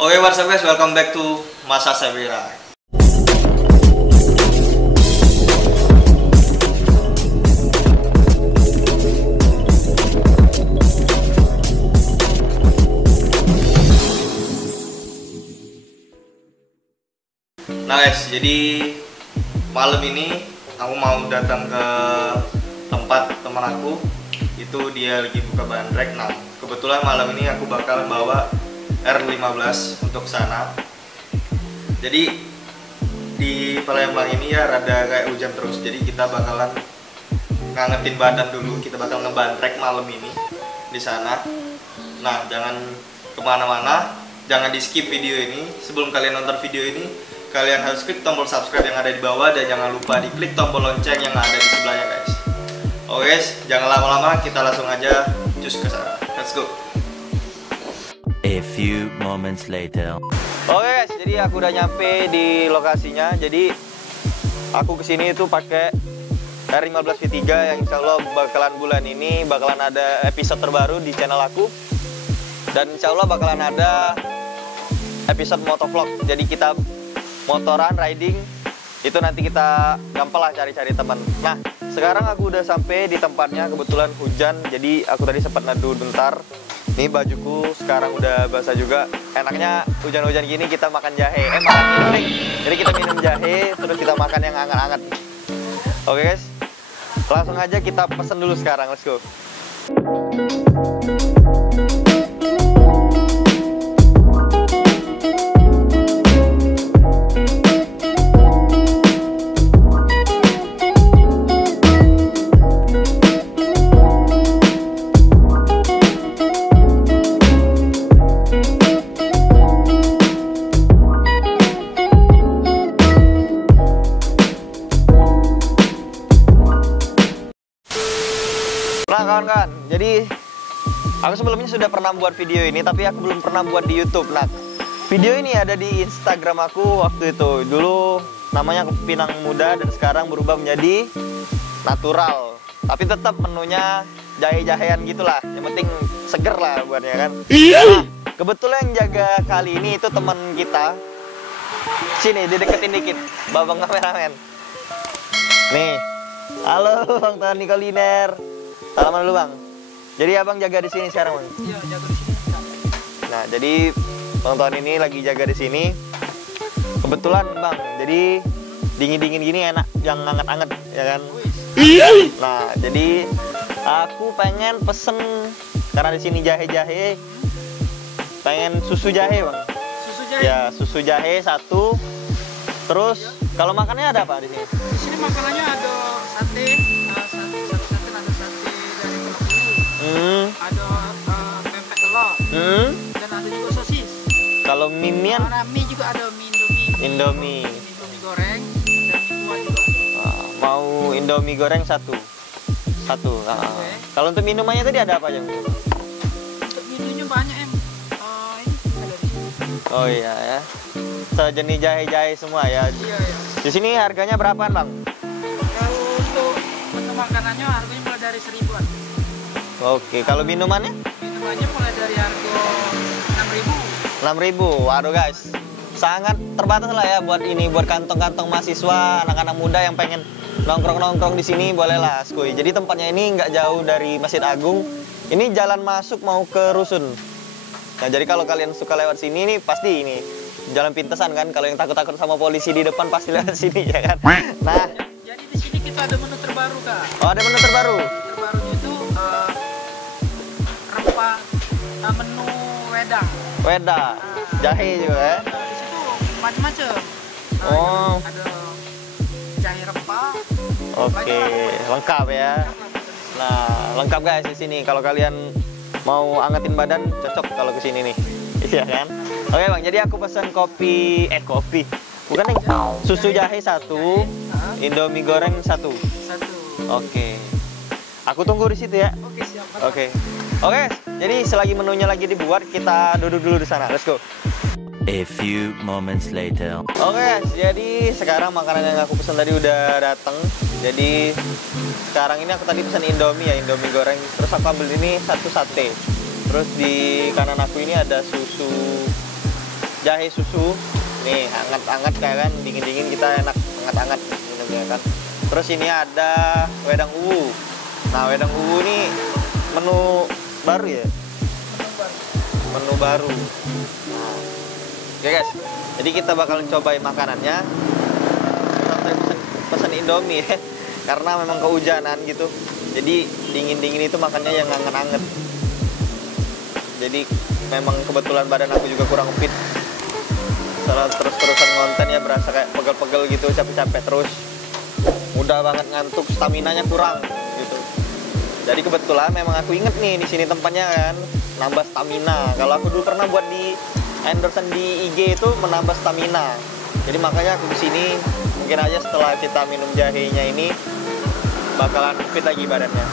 Oke, what's up guys, welcome back to Masa Sabira. Nah guys, jadi malam ini aku mau datang ke tempat teman aku. Itu dia lagi buka bandrek. Nah, kebetulan malam ini aku bakalan bawa R15 untuk sana. Jadi di Palembang ini ya rada kayak hujan terus. Jadi kita bakalan ngangetin badan dulu. Kita bakal ngebandrek malam ini di sana. Nah, jangan kemana-mana, jangan di skip video ini. Sebelum kalian nonton video ini, kalian harus klik tombol subscribe yang ada di bawah dan jangan lupa diklik tombol lonceng yang ada di sebelahnya guys. Oke guys, jangan lama-lama, kita langsung aja cus ke sana. Let's go. A few moments later. Oke guys, jadi aku udah nyampe di lokasinya. Jadi aku kesini itu pakai R15 V3 yang insya Allah bakalan bulan ini bakalan ada episode terbaru di channel aku. Dan insya Allah bakalan ada episode motovlog. Jadi kita motoran, riding, itu nanti kita gampang lah cari-cari teman. Nah, sekarang aku udah sampai di tempatnya, kebetulan hujan, jadi aku tadi sempat neduh bentar. Ini bajuku sekarang udah basah juga. Enaknya hujan-hujan gini kita makan jahe. Makan minum nih. Jadi kita minum jahe, terus kita makan yang hangat-hangat. Oke guys, langsung aja kita pesen dulu sekarang, let's go. Nah kawan-kawan, jadi aku sebelumnya sudah pernah buat video ini, tapi aku belum pernah buat di YouTube. Nah, video ini ada di Instagram aku waktu itu. Dulu namanya Pinang Muda dan sekarang berubah menjadi natural. Tapi tetap menunya jahe-jahean gitulah. Yang penting seger lah buatnya kan. Nah, kebetulan yang jaga kali ini itu teman kita. Sini, dideketin dikit, babang kameramen. Nih, halo Bang Tani Kuliner. Salaman dulu bang. Jadi abang jaga di sini sekarang bang? Iya, jaga di sini. Nah, jadi bang Tuan ini lagi jaga di sini. Kebetulan bang, jadi dingin-dingin gini enak, yang anget-anget ya kan? Nah, jadi aku pengen pesen karena di sini jahe-jahe, pengen susu jahe bang. Susu jahe. Ya, susu jahe satu. Terus kalau makannya ada apa di sini? Di sini makanannya ada sate, ada pempek telur, dan ada juga sosis. Kalau mie-mian? Mie juga ada, mie Indomie. Indomie goreng dan mie kuah juga ada. Mau Indomie goreng satu. Okay. Kalau untuk minumannya tadi ada apa aja? Untuk minumnya banyak ini ada di sini. Oh iya ya. Sejenis jahe-jahe semua ya. Iya. Di sini harganya berapaan bang? Kalau untuk menu makanannya harganya mulai dari 1.000-an. Oke, kalau minumannya? Minumannya mulai dari harga 6.000. 6.000. Waduh guys, sangat terbatas lah ya buat ini, buat kantong-kantong mahasiswa, anak-anak muda yang pengen nongkrong-nongkrong di sini bolehlah skuy. Jadi tempatnya ini nggak jauh dari Masjid Agung. Ini jalan masuk mau ke Rusun. Nah jadi kalau kalian suka lewat sini nih pasti ini jalan pintasan kan. Kalau yang takut-takut sama polisi di depan pasti lewat sini ya kan. Nah, jadi di sini kita ada menu terbaru kak. Oh ada menu terbaru? Terbarunya itu rempah menu wedang. Weda, jahe juga ya? Di situ macam-macam. Oh. Ada jahe rempah. Oke, lengkap ya. Nah, lengkap guys di sini. Kalau kalian mau angetin badan, cocok kalau kesini nih. Iya kan? Oke bang, jadi aku pesan kopi. Bukan nih, susu jahe satu, Indomie goreng satu. Oke. Aku tunggu di situ ya. Oke, siap. Oke, jadi selagi menunya lagi dibuat, kita duduk dulu di sana. Let's go. A few moments later. Oke guys, jadi sekarang makanan yang aku pesan tadi udah datang. Jadi sekarang ini aku tadi pesan Indomie ya, Indomie goreng. Terus aku ambil ini satu sate. Terus di kanan aku ini ada susu jahe susu. Nih, hangat-hangat kayak kan, dingin-dingin kita enak hangat-hangat minumnya kan. Terus ini ada wedang uwu. Nah, wedang uwu ini menu baru ya? Menu baru. Nah, oke guys, jadi kita bakalan cobain makanannya. Saya pesen Indomie ya, karena memang kehujanan gitu. Jadi dingin-dingin itu makannya yang anget-anget. Jadi memang kebetulan badan aku juga kurang fit. Setelah terus-terusan konten ya berasa kayak pegel-pegel gitu, capek-capek terus. Mudah banget ngantuk, staminanya kurang gitu. Jadi kebetulan memang aku inget nih di sini tempatnya kan nambah stamina. Kalau aku dulu pernah buat di endorsean di IG itu menambah stamina. Jadi makanya aku kesini, mungkin aja setelah kita minum jahenya ini bakalan fit lagi badannya.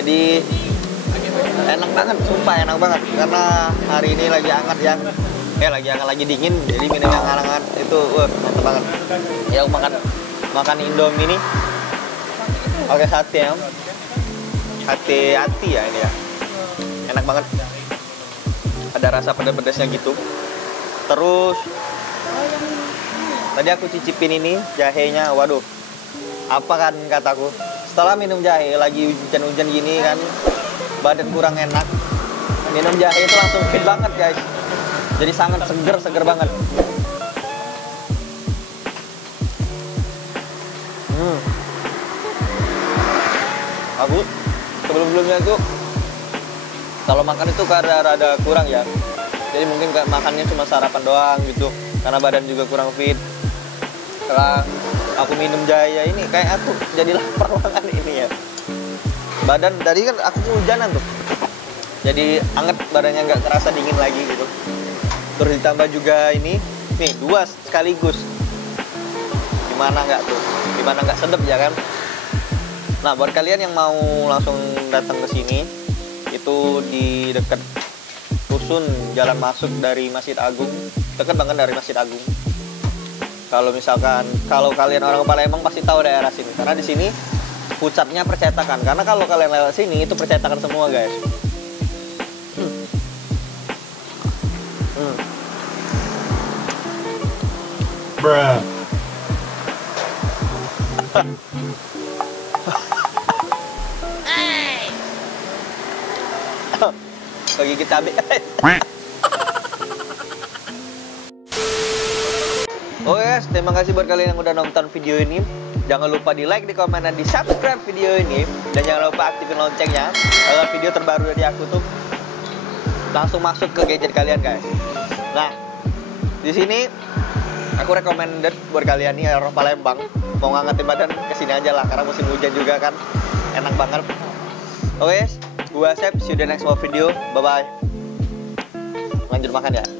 Jadi enak banget, sumpah enak banget karena hari ini lagi hangat ya, lagi hangat lagi dingin, jadi minum yang hangat itu mantap banget. Ya makan Indomie ini pakai sate ya, sate hati ya ini ya, enak banget. Ada rasa pedas-pedasnya gitu. Terus tadi aku cicipin ini jahenya, waduh, apa kan kataku? Setelah minum jahe, lagi hujan-hujan gini kan, badan kurang enak. Minum jahe itu langsung fit banget guys. Jadi sangat seger banget. Aku sebelum-sebelumnya itu kalau makan itu rada kurang ya. Jadi mungkin makannya cuma sarapan doang gitu, karena badan juga kurang fit. Setelah aku minum jahe ini kayak aku jadi lapar banget ini ya. Badan tadi kan aku kehujanan tuh, jadi anget badannya, nggak terasa dingin lagi gitu. Terus ditambah juga ini nih 2 sekaligus, gimana nggak tuh, gimana nggak sedep ya kan. Nah buat kalian yang mau langsung datang ke sini, itu di dekat rusun jalan masuk dari Masjid Agung, dekat banget dari Masjid Agung. Kalau misalkan kalian orang Palembang pasti tahu daerah sini, karena di sini pusatnya percetakan. Karena kalau kalian lewat sini itu percetakan semua guys. Bruh. Bagi kita cabai. Oh yes, terima kasih buat kalian yang udah nonton video ini. Jangan lupa di like, di komen, dan di subscribe video ini. Dan jangan lupa aktifin loncengnya agar video terbaru dari aku tuh langsung masuk ke gadget kalian guys. Nah, di sini aku recommended buat kalian nih orang Palembang mau ngangetin badan, kesini aja lah karena musim hujan juga kan, enak banget. Oke, gua Sep, see you the next video. Bye bye. Lanjut makan ya.